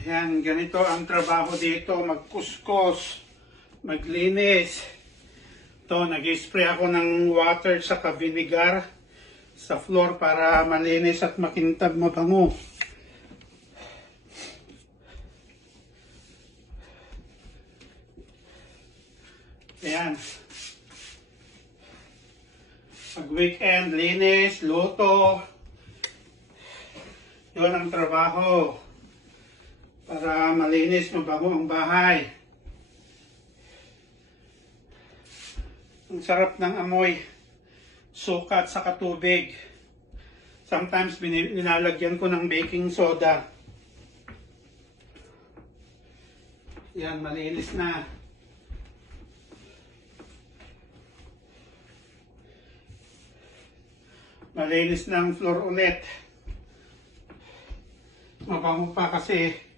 Ayan, ganito ang trabaho dito, magkuskos, maglinis. Ito, nag-spray ako ng water sa vinegar sa floor para malinis at makintab, mabango. Ayan. Pag weekend, linis, luto. Yun ang trabaho. Para malinis, mabango ang bahay. Ang sarap ng amoy. Suka at saka tubig. Sometimes nilalagyan ko ng baking soda. Yan, malinis na. Malinis na ang floor ulit. Mabango pa kasi